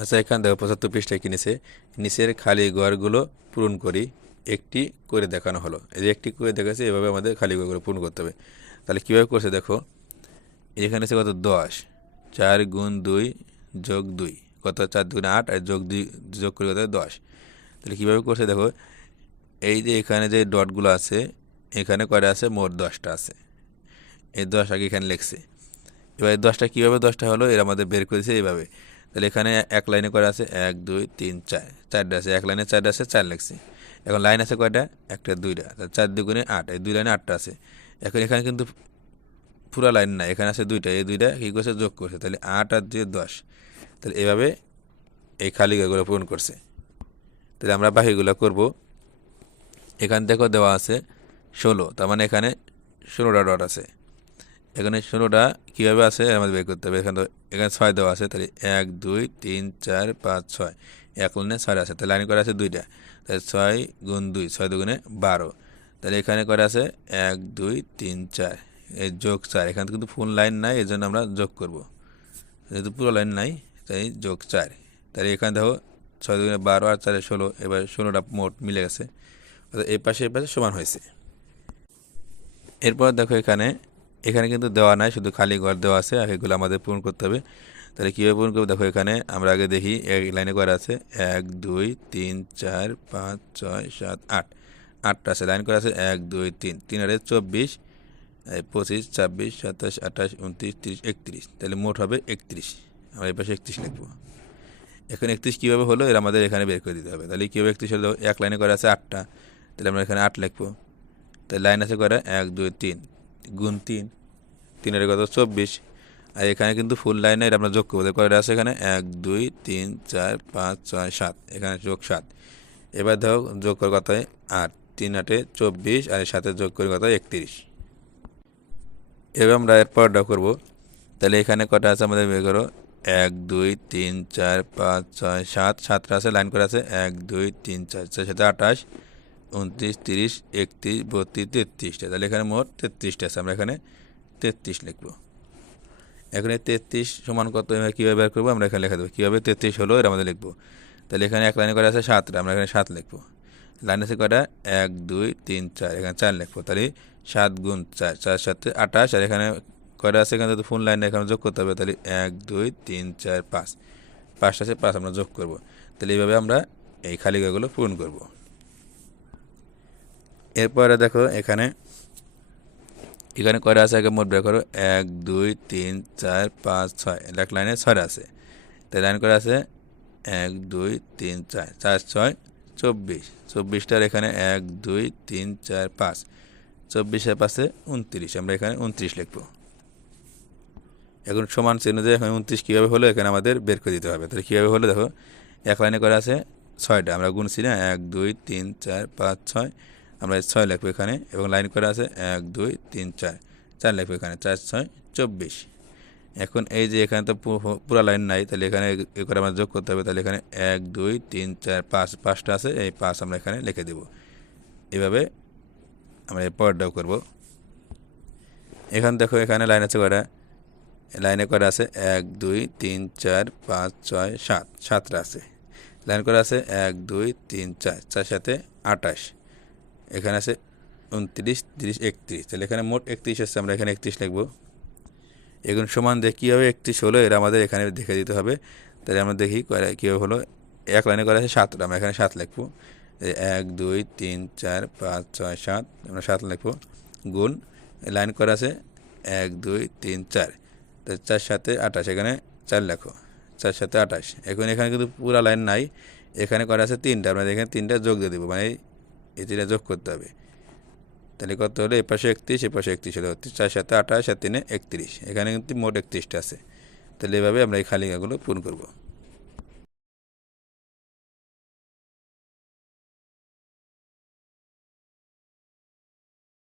আচ্ছা এখান থেকে পঁচাত্তর পৃষ্ঠায় কিনেছে নিচের খালি ঘরগুলো পূরণ করি, একটি করে দেখানো হলো। এই যে একটি করে দেখাচ্ছে, এভাবে আমাদের খালি ঘরগুলো পূরণ করতে হবে। তাহলে কীভাবে করছে দেখো? এখানে আছে কত? দশ। চার গুণ দুই যোগ দুই। কত? চার দুগুণে আট আর যোগ দুই, যোগ করে কত? দশ। তাহলে কীভাবে করছে দেখো? এই যে এখানে যে ডটগুলো আছে, এখানে কয়টা আছে? মোট দশটা আছে। এই দশ আগে এখানে লিখছে। এবার দশটা কীভাবে? দশটা হলো, এর আমাদের বের করেছে এইভাবে। তাহলে এখানে এক লাইনে করা আছে এক, দুই, তিন, চার। চারটে আছে, এক লাইনে চারটে আছে, চার লিখছে। এখন লাইন আছে কয়টা? একটা, দুইটা। তাহলে চার দুগুণে আট, এই দুই লাইনে আটটা আছে। এখন এখানে কিন্তু পুরা লাইন না এখানে আছে দুইটা, এই দুইটা কী করছে? যোগ করছে। তাহলে আট আর দুই দশ। তাহলে এভাবে এই খালি ঘরগুলো পূরণ করছে। তাহলে আমরা বাকিগুলো করব। এখান থেকেও দেওয়া আছে ষোলো, তার মানে এখানে ষোলোটা ডট আছে। এখানে ষোলোটা কীভাবে আছে আমাদের বের করতে হবে। এখানে এখানে ছয় দেওয়া আছে, তাহলে এক, দুই, তিন, চার, পাঁচ, ছয়। এক লাইনে ছয় আছে, তাহলে লাইন করা আছে দুইটা। তাহলে ছয় গুণ দুই, ছয় দুগুণে বারো। তাহলে এখানে করা আছে এক, দুই, তিন, চার। এই যোগ চার। এখানে কিন্তু ফুল লাইন নাই এই জন্য আমরা যোগ করব। যেহেতু পুরো লাইন নাই, তাই যোগ চার। তাহলে এখানে দেখো ছয় দুগুণে বারো আর চারে ষোলো, এবার ষোলোটা মোট মিলে গেছে। অর্থাৎ এই পাশে এই পাশে সমান হয়েছে। এরপর দেখো এখানে এখানে কিন্তু দেওয়া নাই, শুধু খালি ঘর দেওয়া আছে, আর এগুলো আমাদের পূরণ করতে হবে। তাহলে কীভাবে পূরণ করব? দেখো, এখানে আমরা আগে দেখি এক লাইনে করা আছে? এক, দুই, তিন, চার, পাঁচ, ছয়, সাত, আট। আটটা আছে, লাইন করা আছে? এক, দুই, তিন। তিন আটে চব্বিশ পঁচিশ, ছাব্বিশ, সাতাশ, আঠাশ, উনত্রিশ, তিরিশ, একত্রিশ। তাহলে মোট হবে একত্রিশ। আমরা এই পাশে একত্রিশ লিখব। এখন একত্রিশ কীভাবে হলো? এর আমাদের এখানে বের করে দিতে হবে। তাহলে কীভাবে একত্রিশ হলো? এক লাইনে করা আছে? আটটা। তাহলে আমরা এখানে আট লিখব। তাহলে লাইন আছে করা এক, দুই, তিন। গুণ তিন। তিনের কত চব্বিশ। আর এখানে কিন্তু ফুল লাইনে এটা আমরা যোগ করব। কয়টা আছে এখানে এক, দুই, তিন, চার, পাঁচ, ছয়, সাত। এখানে যোগ সাত। এবার ধরো যোগ করে কত হয় আট। তিন আটে চব্বিশ আর সাথে যোগ করে কত হয় একত্রিশ। এবার আমরা এর পরটা করব। তাহলে এখানে কটা আছে আমাদের বের করো? এক, দুই, তিন, চার, পাঁচ, ছয়, সাত। সাতটা আছে লাইন করা আছে এক, দুই, তিন, চার। চার সাথে আঠাশ। উনত্রিশ, তিরিশ, একত্রিশ, বত্রিশ, তেত্রিশটা। তাহলে এখানে মোট তেত্রিশটা আছে, আমরা এখানে তেত্রিশ লিখব। এখানে তেত্রিশ সমান কত কীভাবে বের করব? আমরা এখানে লেখা দেবো। কীভাবে তেত্রিশ হলো, এর আমাদের লিখব। তাহলে এখানে এক লাইনে করা আছে? সাতটা। আমরা এখানে সাত লিখব। লাইন আছে কটা এক, দুই, তিন, চার। এখানে চার লিখব। তাহলে সাত গুণ চার চার সাথে আঠাশ। আর এখানে কটা আছে? এখানে ফোন লাইনে এখানে যোগ করতে হবে। তাহলে এক, দুই, তিন, চার, পাঁচ। পাঁচটা আছে, পাঁচ আমরা যোগ করব। তাহলে এইভাবে আমরা এই খালি ঘরগুলো পূরণ করব। এরপরে দেখো এখানে এখানে কয়টা আছে আগে মোট বের করো? এক, দুই, তিন, চার, পাঁচ, ছয়। এক লাইনে ছয়টা আছে। তাই লাইন করে আছে? এক, দুই, তিন, চার। চার, ছয়, চব্বিশ। চব্বিশটার এখানে এক, দুই, তিন, চার, পাঁচ। চব্বিশের পাশে উনত্রিশ। আমরা এখানে উনত্রিশ লিখব। এখন সমান চিহ্ন যে এখন উনত্রিশ কীভাবে হলো এখানে আমাদের বের করে দিতে হবে। তাহলে কীভাবে হলো দেখো, এক লাইনে করা আছে? ছয়টা। আমরা গুনছি না এক, দুই, তিন, চার, পাঁচ, ছয় আমরা ছয় লিখব এখানে এবং লাইন করা আছে এক, দুই, তিন, চার। চার লিখব এখানে। চার, ছয়, চব্বিশ। এখন এই যে এখানে তো পুরো লাইন নাই, তাহলে এখানে এ করে আমরা যোগ করতে হবে। তাহলে এখানে এক, দুই, তিন, চার, পাঁচ, পাঁচটা আছে, এই পাঁচ আমরা এখানে লিখে দেব। এভাবে আমরা এই পরেরটাও করব। এখন দেখো এখানে লাইন আছে কটা লাইনে করা আছে? এক, দুই, তিন, চার, পাঁচ, ছয়, সাত। সাতটা আছে। লাইন করা আছে এক, দুই, তিন, চার। চার সাথে আঠাশ। এখানে আছে উনত্রিশ, তিরিশ, একত্রিশ। তাহলে এখানে মোট একত্রিশ আছে, আমরা এখানে একত্রিশ লিখব। এখন সমান দেখে কীভাবে একত্রিশ হলো, এরা আমাদের এখানে দেখে দিতে হবে। তাহলে আমরা দেখি কীভাবে হলো। এক লাইনে করা আছে সাতটা আমরা এখানে সাত লিখব। এক, দুই, তিন, চার, পাঁচ, ছয়, সাত, আমরা সাত লিখব। গুণ লাইন করা আছে এক, দুই, তিন, চার। তো চার সাথে আঠাশ, এখানে চার লেখো। চার সাথে আঠাশ। এখন এখানে কিন্তু পুরা লাইন নাই। এখানে করা আছে তিনটা, আমরা এখানে তিনটা যোগ দিয়ে দেবো। মানে এই যোগ করতে হবে। তাহলে কত হলো? এ পাশে একত্রিশ এ পাশে একত্রিশ হলো। চার সাথে আঠাশ আর তিনে একত্রিশ। এখানে কিন্তু মোট একত্রিশটা আছে। তাহলে এভাবে আমরা এই খালিগাগুলো পূরণ করব।